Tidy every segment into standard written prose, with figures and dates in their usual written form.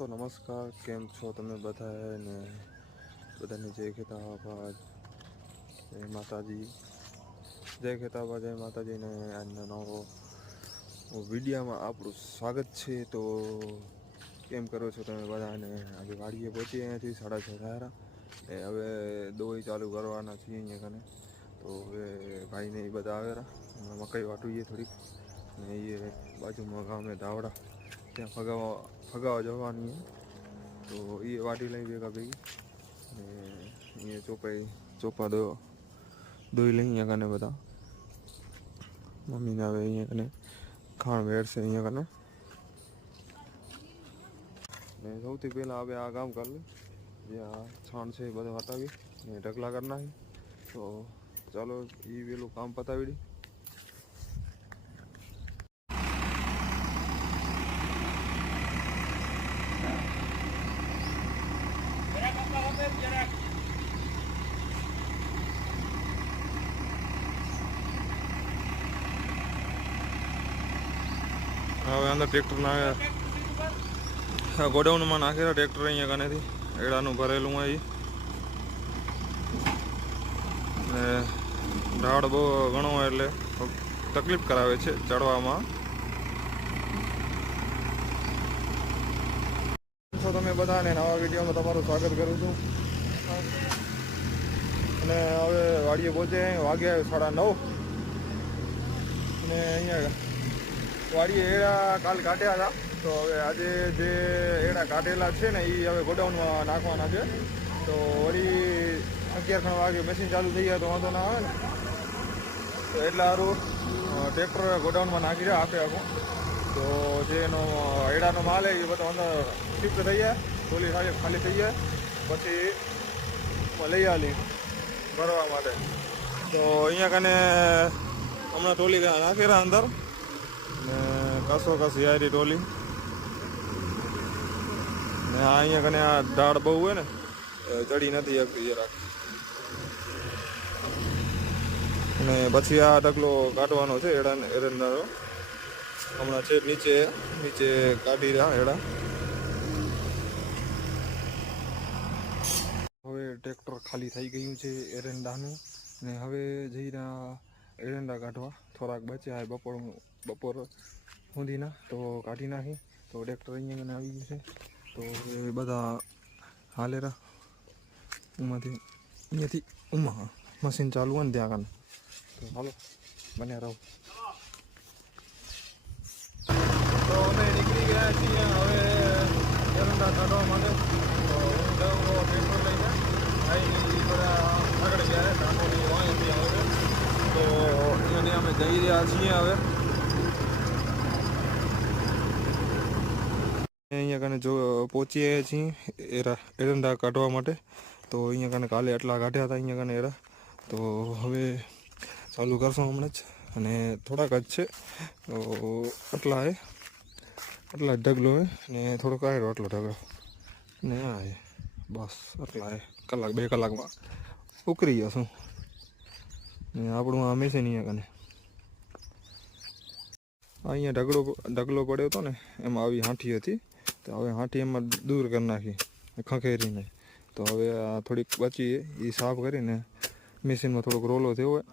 તો નમસ્કાર, કેમ છો તમે બધા ને બધાને જય ખેતાબાદ, જય માતાજી, જય ખેતાબાદ, જય માતાજી. ને આજનો નવો વિડીયોમાં આપણું સ્વાગત છે. તો કેમ કરો છો તમે બધાને? આજે વાડીએ પહોંચી અહીંયાથી 6:30 થયા ને હવે દોઈ ચાલુ કરવાના છીએ અહીંયા કને. તો હવે ભાઈને એ બધા આવેરા મકાઈ વાટવીએ થોડીક ને એ બાજુમાં ગામે ધાવડા ત્યાં ફગાવા જવાની. તો એ વાટી લઈ ભેગા ભેગી ને અહીંયા ચોપા દોઈ લઈ અહીંયા કને બધા મમ્મીને આવે અહીંયા કને ખાણ વેરશે અહીંયા કને. ને સૌથી પહેલાં હવે આ કામ કરી લઈ, જે આ છાણ છે એ બધું હટાવી ને ઢગલા કરી નાખી. તો ચાલો એ પેલું કામ પતાવી દઈ. હવે અંદર ટ્રેક્ટરના ગોડાઉનમાં નાખેલા ટ્રેક્ટર અહીંયા કનેથી એડાનું ભરેલું હોય ને ઢાળ બહુ ઘણો હોય એટલે તકલીફ કરાવે છે ચડવામાં. તો તમે બધાને નવા વિડીયોમાં તમારું સ્વાગત કરું છું. અને હવે વાડીએ પહોંચે વાગ્યા 9:30 અને અહીંયા વાડીએ એડા કાલ કાઢ્યા હતા. તો હવે આજે જે એડા કાઢેલા છે ને એ હવે ગોડાઉનમાં નાખવાના છે. તો વળી 11 વાગે મશીન ચાલુ થઈ જાય તો વાંધો ના આવે ને, તો એટલે સારું ટ્રેક્ટર ગોડાઉનમાં નાખી જાય આપે આખું. તો જે એનો એડાનો માલ એ બધો અંદર શિફ્ટ થઈ જાય, ટોલી ખાલી થઈ જાય પછી લઈ આલી ભરવા માટે. તો અહીંયા કને હમણાં ટોલી નાખેલા અંદર ને કસો કસી યારી ટોલી ને અહીંયા કને આ ઢાળ બહુ હોય ને ચડી નથી શકતી જરાક. અને પછી આ ઢગલો કાઢવાનો છે એરંડાનો. હમણાં છે નીચે કાઢી રહ્યા એડા. હવે ટ્રેક્ટર ખાલી થઈ ગયું છે એરંડાનું ને હવે જઈ રહ્યા એરંડા કાઢવા. થોડાક બચ્યા બપોર સુધીના તો કાઢી નાખી. તો ટ્રેક્ટર અહીંયા આવી ગયું છે. તો એ બધા હાલેરા અહીંયાથી મશીન ચાલુ હોય ને ત્યાં કાને. તો હાલો બન્યા રહો. તો અમે નીકળી ગયા છીએ હવે એરંડા કાઢવા માટે. તો હું જાઉં ટ્રેક્ટર લઈને ભાઈ બધા આગળ ગયા ટાંકોની વાંચી આવે. તો અહીંયાથી અમે જઈ રહ્યા છીએ હવે. અહીંયા કને જો પહોંચીએ છીએ એરંડા કાઢવા માટે. તો અહીંયા કને કાલે આટલા કાઢ્યા હતા અહીંયા કને એરા. તો હવે ચાલુ કરશું હમણાં જ અને થોડાક જ છે. તો આટલા ઢગલો હોય ને થોડોક આવ્યો આટલો ઢગલો ને આ બસ આટલા 2 કલાકમાં ઉકરી જશું. ને આપણું આ મેસેજ અહીંયા કને અહીંયા ઢગલો પડ્યો હતો ને એમાં આવી હાંઠી હતી. તો હવે હાંઠી એમાં દૂર કરી નાખી ખંખેરીને. તો હવે આ થોડીક બચી એ સાફ કરીને મશીનમાં થોડોક રોલો થયો હોય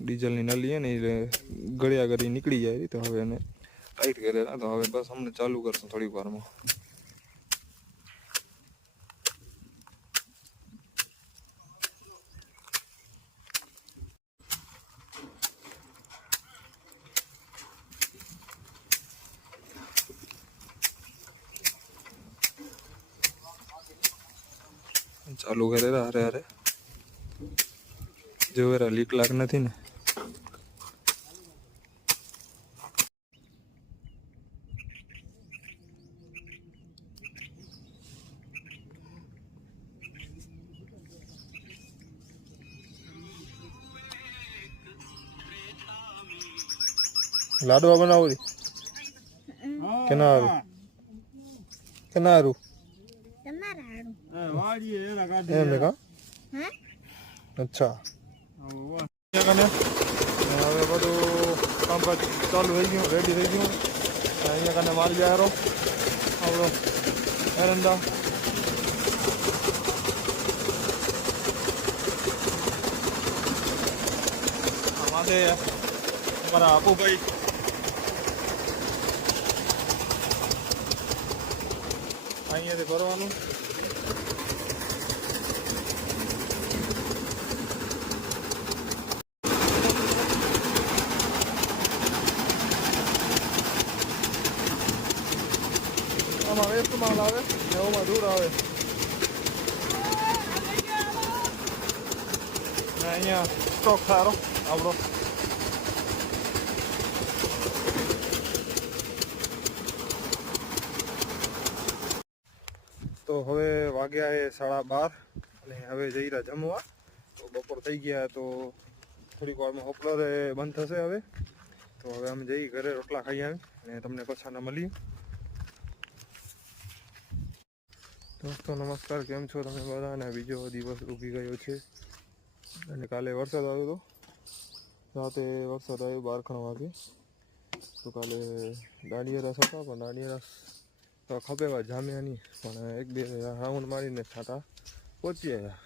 ડીઝલની નળી ને એ ગળ્યા ગળી નીકળી જાય. તો હવે એને ટાઈટ કરેલા. તો હવે બસ અમને ચાલુ કરશું થોડીક વારમાં. ચાલુ કરેલા હારે જોવેરા લીક લાગ નથી ને. લાડવા બનાવો કેના હારું અચ્છા. હવે બધું કામકાજ ચાલુ થઈ ગયું, રેડી થઈ ગયું. અહીંયા કને માલ જાયરો આપણો એરંડા માથે અમારા આપુભાઈ અહીંયાથી ભરવાનું. આમાં વેસ્ટ માલ આવે ને ઓમાં દૂર આવે ને અહીંયા સ્ટોક સારો આપણો. તો હવે વાગ્યા એ 12:30 અને હવે જઈ રહ્યા જમવા. તો બપોર થઈ ગયા તો થોડીક વારમાં હોપલર બંધ થશે હવે. તો હવે અમે જઈ ઘરે રોટલા ખાઈ આવી અને તમને પાછા મળીએ. દોસ્તો નમસ્કાર, કેમ છો તમે બધા? અને બીજો દિવસ ઉગી ગયો છે અને કાલે વરસાદ આવ્યો હતો. રાતે વરસાદ આવ્યો 12 વાગે. તો કાલે દાંડિયા રસ હતા પણ દાંડિયા રસ તો ખપેવા જામ્યા નહીં, પણ 1-2 રાઉન્ડ મારીને છાંટા પહોંચી આવ્યા.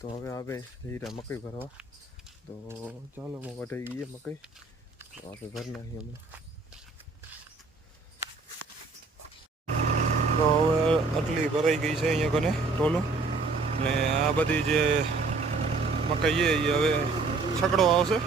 તો હવે આપણે જઈ રહ્યા મકઈ ભરવા. તો ચાલો હું વટાઈ ગઈએ મકઈ, તો આપણે ભર નાખીએ હમણાં. તો હવે આટલી ભરાઈ ગઈ છે અહીંયા કને ટોલું, ને આ બધી જે મકાઈ છે એ હવે છકડો આવશે.